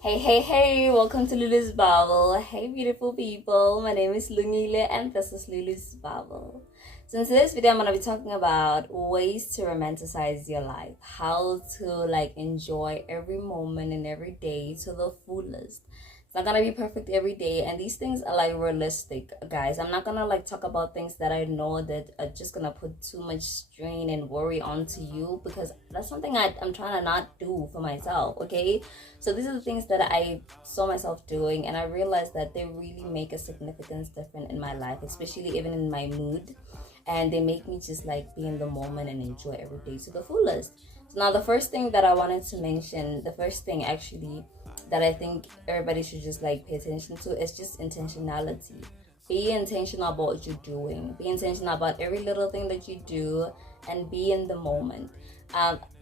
Hey, welcome to Lulu's Bubble. Hey, beautiful people. My name is Lungile and this is Lulu's Bubble. So, in today's video, I'm going to be talking about ways to romanticize your life, how to enjoy every moment and every day to the fullest. It's not gonna be perfect every day, and these things are realistic, guys. I'm not gonna talk about things that I know that are just gonna put too much strain and worry onto you, because that's something I'm trying to not do for myself. Okay, so these are the things that I saw myself doing, and I realized that they really make a significance different in my life, especially even in my mood, and they make me just be in the moment and enjoy every day to the fullest. So now the first thing that I wanted to mention, the first thing actually that I think everybody should just pay attention to is just intentionality. Be intentional about what you're doing. Be intentional about every little thing that you do, and be in the moment.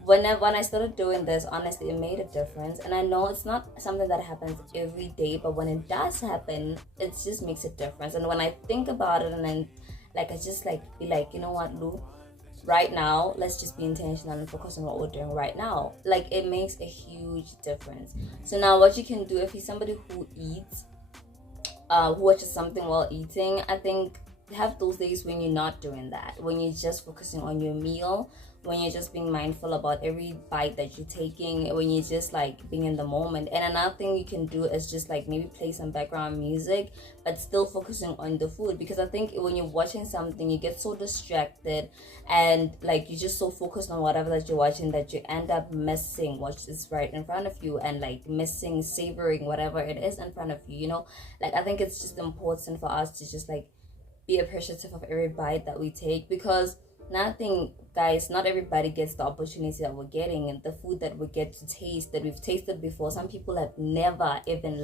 When I started doing this, honestly, it made a difference. And I know it's not something that happens every day, but when it does happen, it just makes a difference. And when I think about it, and then I just be you know what, Lou, right now, let's just be intentional and focus on what we're doing right now. It makes a huge difference. So now what you can do, if you're somebody who eats, who watches something while eating, I think have those days when you're not doing that, when you're just focusing on your meal, when you're just being mindful about every bite that you're taking, when you're just being in the moment. And another thing you can do is just maybe play some background music, but still focusing on the food, because I think when you're watching something, you get so distracted, and you're just so focused on whatever that you're watching that you end up missing what is right in front of you, and missing savoring whatever it is in front of you, I think it's just important for us to just be appreciative of every bite that we take, because nothing, guys, not everybody gets the opportunity that we're getting, and the food that we get to taste, that we've tasted before, some people have never even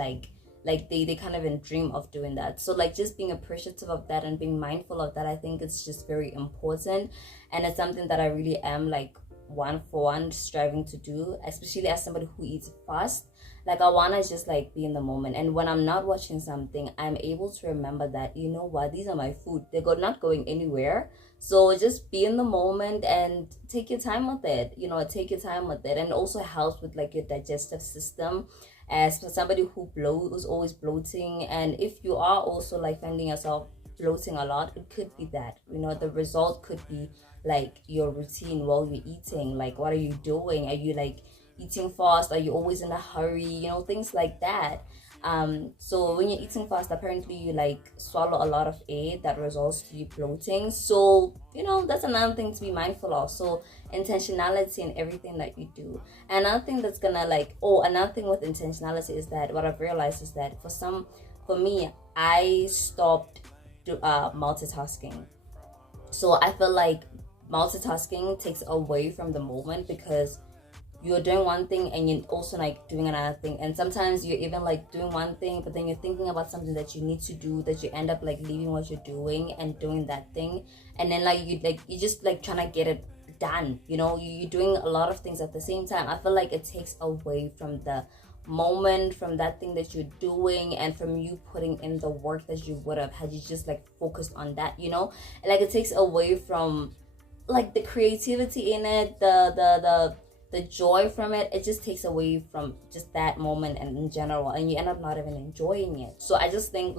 they can't even dream of doing that. So just being appreciative of that and being mindful of that, I think it's just very important, and it's something that I really am one for one striving to do, especially as somebody who eats fast. I want to just be in the moment, and when I'm not watching something, I'm able to remember that, you know what, these are my food, not going anywhere. So just be in the moment and take your time with it, take your time with it. And it also helps with your digestive system, as for somebody who's always bloating. And if you are also finding yourself bloating a lot, it could be that, the result could be your routine while you're eating. What are you doing? Are you eating fast? Are you always in a hurry? Things like that. So when you're eating fast, apparently you swallow a lot of air that results to you bloating. So that's another thing to be mindful of. So intentionality in everything that you do. Another thing that's gonna another thing with intentionality is that what I've realized is that for me, I stopped multitasking. So I feel multitasking takes away from the moment, because you're doing one thing and you're also doing another thing, and sometimes you're even doing one thing, but then you're thinking about something that you need to do, that you end up leaving what you're doing and doing that thing, and then you just trying to get it done. You're doing a lot of things at the same time. I feel it takes away from the moment, from that thing that you're doing, and from you putting in the work that you would have had you just focused on that. It takes away from the creativity in it, the joy from it. It just takes away from just that moment and in general, and you end up not even enjoying it. So I just think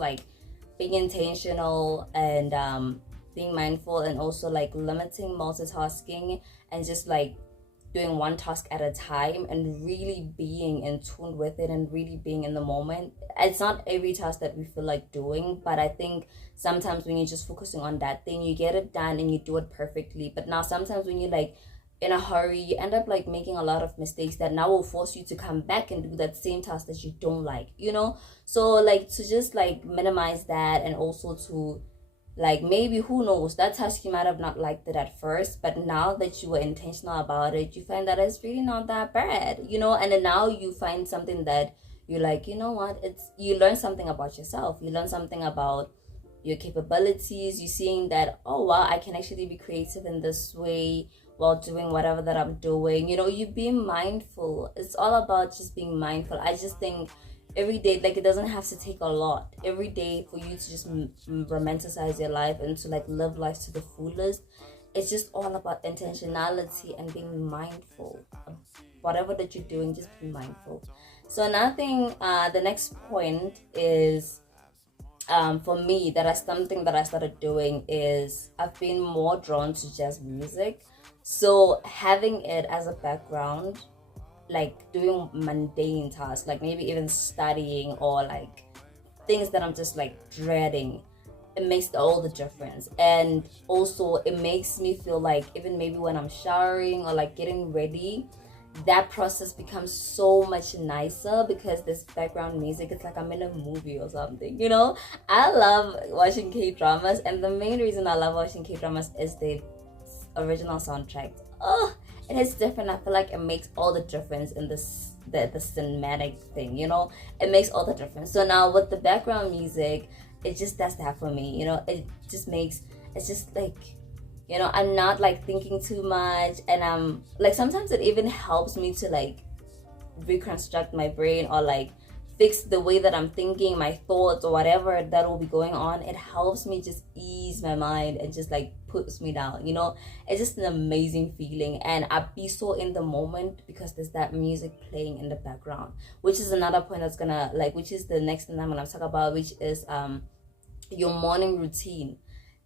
being intentional and being mindful, and also limiting multitasking, and just doing one task at a time, and really being in tune with it, and really being in the moment. It's not every task that we feel like doing, but I think sometimes when you're just focusing on that thing, you get it done and you do it perfectly. But now sometimes when you're in a hurry, you end up making a lot of mistakes that now will force you to come back and do that same task that you don't so to just minimize that, and also to maybe, who knows, that task you might have not liked it at first, but now that you were intentional about it, you find that it's really not that bad, and then now you find something that you're you know what, you learn something about yourself, you learn something about your capabilities, you seeing that, oh wow, I can actually be creative in this way while doing whatever that I'm doing. You being mindful. It's all about just being mindful. I just think every day, it doesn't have to take a lot every day for you to just romanticize your life and to live life to the fullest. It's just all about intentionality and being mindful whatever that you're doing, just be mindful. So another thing, the next point is, for me, that is something that I started doing is I've been more drawn to jazz music. So having it as a background, like doing mundane tasks, like maybe even studying or like things that I'm just like dreading, it makes all the difference. And also it makes me feel like even maybe when I'm showering or like getting ready, that process becomes so much nicer because this background music, it's like I'm in a movie or something, you know. I love watching K-dramas, and the main reason I love watching K-dramas is the original soundtrack. Oh, it is different. I feel like it makes all the difference in the cinematic thing, you know. It makes all the difference. So now with the background music, it just does that for me, you know. It just makes, it's just like, you know, I'm not like thinking too much, and I'm like, sometimes it even helps me to like reconstruct my brain or like fix the way that I'm thinking, my thoughts or whatever that will be going on. It helps me just ease my mind and just like puts me down, you know. It's just an amazing feeling, and I be so in the moment because there's that music playing in the background, which is another point that's gonna like, which is the next thing I'm gonna talk about, which is your morning routine.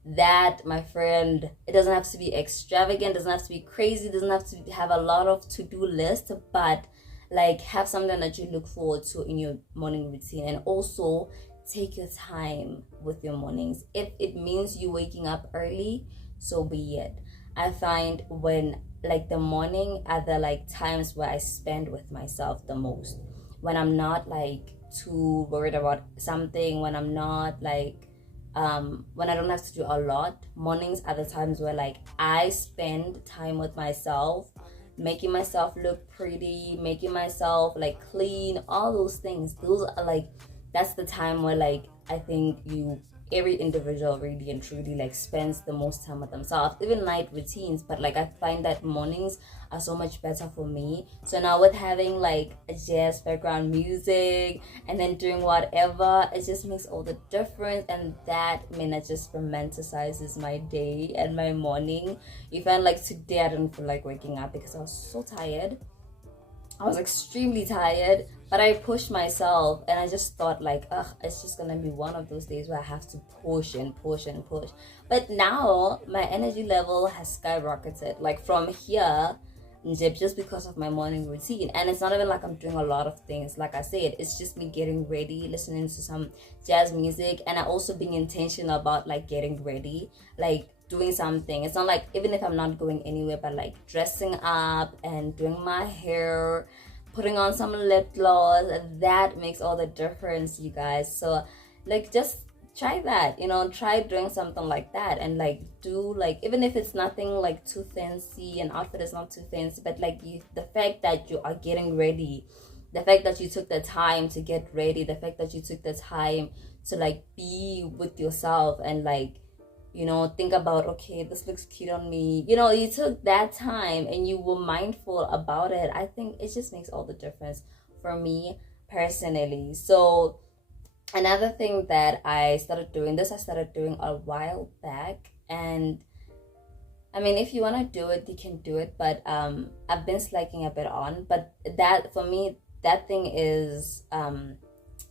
That, my friend, it doesn't have to be extravagant, doesn't have to be crazy, doesn't have to have a lot of to-do list, but like have something that you look forward to in your morning routine. And also take your time with your mornings. If it means you waking up early, so be it. I find when like the morning are the like times where I spend with myself the most, when I'm not like too worried about something, when I'm not like when I don't have to do a lot. Mornings are the times where like I spend time with myself, making myself look pretty, making myself like clean, all those things. Those are like, that's the time where like I think every individual really and truly like spends the most time with themselves, even night routines. But like I find that mornings are so much better for me. So now with having like a jazz background music and then doing whatever, it just makes all the difference. And that, I mean, it just romanticizes my day and my morning. You find like today I didn't feel like waking up because I was so tired. I was extremely tired, but I pushed myself, and I just thought like, ugh, it's just gonna be one of those days where I have to push and push and push. But now my energy level has skyrocketed, like from here, just because of my morning routine. And it's not even like I'm doing a lot of things. Like I said, it's just me getting ready, listening to some jazz music, and I also being intentional about like getting ready, like doing something. It's not like, even if I'm not going anywhere, but like dressing up and doing my hair, putting on some lip gloss, that makes all the difference, you guys. So like just try that, you know, try doing something like that. And like do like, even if it's nothing like too fancy, an outfit is not too fancy, but like the fact that you are getting ready, the fact that you took the time to get ready, the fact that you took the time to like be with yourself and like, you know, think about, okay, this looks cute on me. You know, you took that time and you were mindful about it. I think it just makes all the difference for me personally. So another thing that I started doing a while back. And I mean, if you want to do it, you can do it. But I've been slacking a bit on. But that, for me, that thing is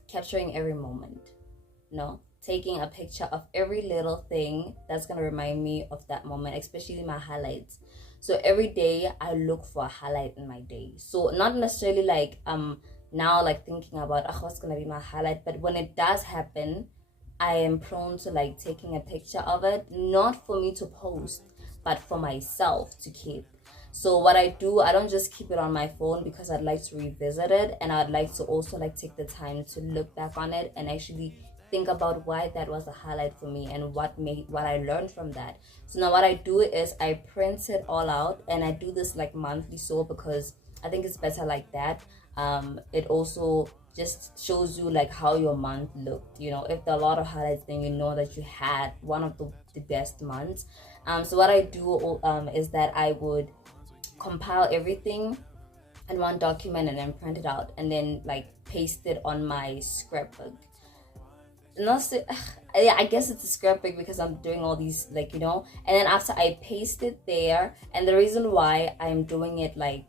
capturing every moment, you know? Taking a picture of every little thing that's gonna remind me of that moment, especially my highlights. So every day I look for a highlight in my day. So not necessarily like now like thinking about what's gonna be my highlight, but when it does happen, I am prone to like taking a picture of it, not for me to post, but for myself to keep. So what I do, I don't just keep it on my phone because I'd like to revisit it, and I'd like to also like take the time to look back on it and actually think about why that was a highlight for me and what I learned from that. So now what I do is I print it all out, and I do this like monthly, so because I think it's better like that. It also just shows you like how your month looked. You know, if there are a lot of highlights, then you know that you had one of the best months. So what I do is that I would compile everything in one document and then print it out and then like paste it on my scrapbook. Yeah, I guess it's a scrapbook because I'm doing all these, like, and then after I paste it there, and the reason why I'm doing it like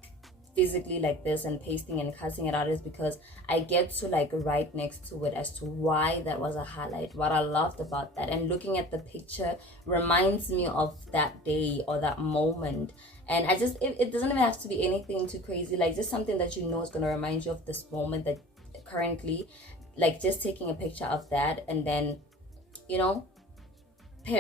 physically like this and pasting and cutting it out is because I get to like write next to it as to why that was a highlight, what I loved about that, and looking at the picture reminds me of that day or that moment. And I just, it doesn't even have to be anything too crazy, like just something that you know is going to remind you of this moment that currently, like just taking a picture of that and then, you know,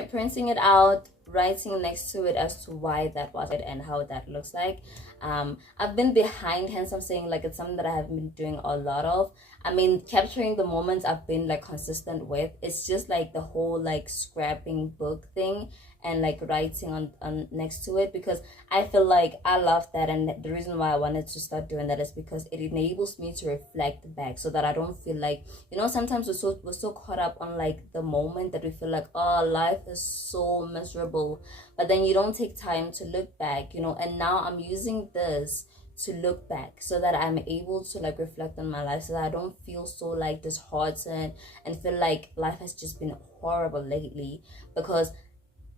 printing it out, writing next to it as to why that was it and how that looks like. I've been behind, hence I'm saying like it's something that I have been doing a lot of. I mean, capturing the moments I've been like consistent with. It's just like the whole like scrapping book thing and like writing on next to it, because I feel like I love that. And the reason why I wanted to start doing that is because it enables me to reflect back, so that I don't feel like, you know, sometimes we're so caught up on like the moment that we feel like, oh, life is so miserable, but then you don't take time to look back, you know. And now I'm using this to look back so that I'm able to like reflect on my life, so that I don't feel so like disheartened and feel like life has just been horrible lately. Because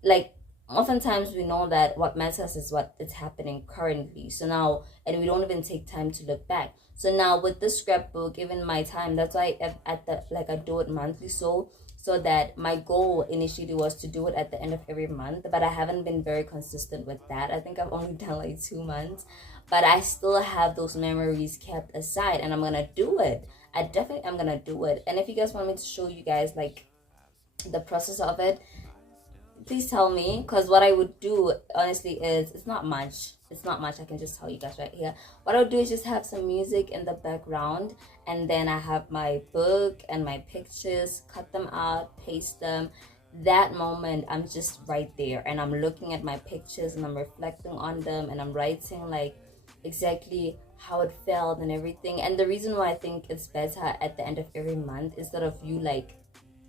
like oftentimes we know that what matters is what is happening currently. So now, and we don't even take time to look back. So now with the scrapbook, even my time, that's why at the like I do it monthly, so that my goal initially was to do it at the end of every month, but I haven't been very consistent with that. I think I've only done like 2 months, but I still have those memories kept aside, and I'm gonna do it. I definitely am gonna do it. And if you guys want me to show you guys like the process of it, please tell me, because what I would do honestly is it's not much. I can just tell you guys right here. What I would do is just have some music in the background, and then I have my book and my pictures, cut them out, paste them. That moment I'm just right there and I'm looking at my pictures and I'm reflecting on them and I'm writing like exactly how it felt and everything. And the reason why I think it's better at the end of every month, instead of you like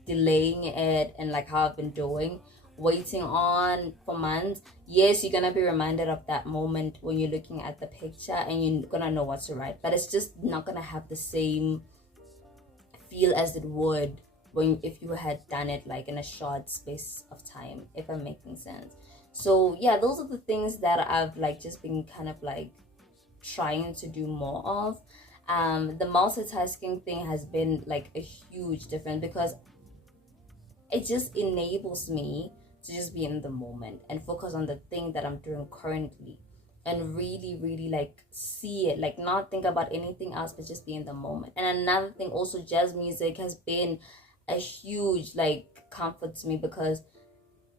delaying it and like how I've been doing, waiting on for months, yes, you're gonna be reminded of that moment when you're looking at the picture and you're gonna know what to write, but it's just not gonna have the same feel as it would when if you had done it like in a short space of time, if I'm making sense. So yeah, those are the things that I've like just been kind of like trying to do more of. The multitasking thing has been like a huge difference, because it just enables me to just be in the moment and focus on the thing that I'm doing currently, and really like see it, like not think about anything else but just be in the moment. And another thing also, jazz music has been a huge like comfort to me, because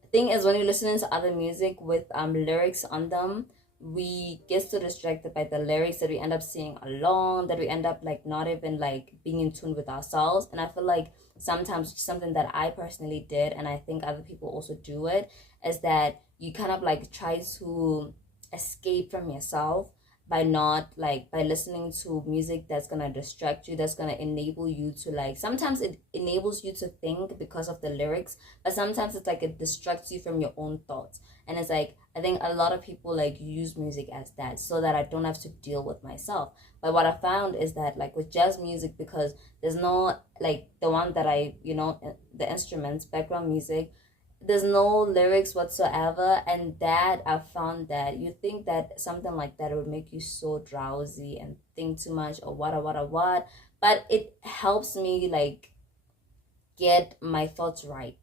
the thing is, when you're listening to other music with lyrics on them, we get so distracted by the lyrics that we end up singing along, that we end up like not even like being in tune with ourselves. And I feel like sometimes something that I personally did, and I think other people also do it, is that you kind of like try to escape from yourself by not like by listening to music that's gonna distract you, that's gonna enable you to like, sometimes it enables you to think because of the lyrics, but sometimes it's like it distracts you from your own thoughts. And it's like, I think a lot of people like use music as that, so that I don't have to deal with myself. But what I found is that like with jazz music, because there's no like the one that I, you know, the instruments, background music, there's no lyrics whatsoever. And that I found that you think that something like that would make you so drowsy and think too much or what, but it helps me like get my thoughts right.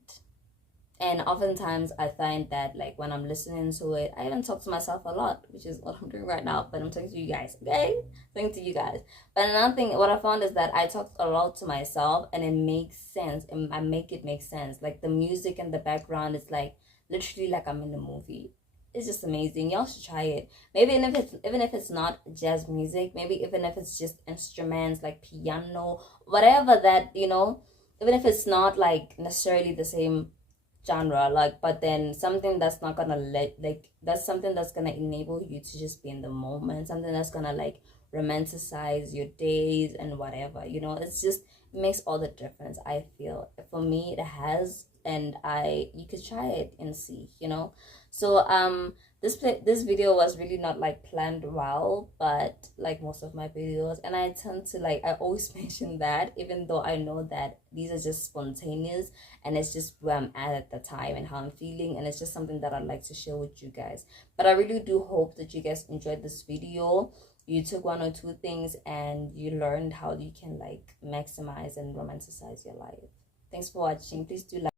And oftentimes I find that like when I'm listening to it, I even talk to myself a lot, which is what I'm doing right now, but I'm talking to you guys, okay? Talking to you guys. But another thing, what I found is that I talk a lot to myself and it makes sense, and I make it make sense. Like the music in the background is like literally like I'm in a movie. It's just amazing. Y'all should try it. Maybe even if it's not jazz music, maybe even if it's just instruments like piano, whatever that, you know, even if it's not like necessarily the same genre, like, but then something that's not gonna that's something that's gonna enable you to just be in the moment, something that's gonna like romanticize your days and whatever, you know. It's just, it makes all the difference. I feel for me it has, and you could try it and see, you know. So this video was really not like planned well, but like most of my videos, and I tend to like, I always mention that, even though I know that these are just spontaneous and it's just where I'm at the time and how I'm feeling, and it's just something that I'd like to share with you guys. But I really do hope that you guys enjoyed this video. you took one or two things and you learned how you can like maximize and romanticize your life. Thanks for watching. Please do like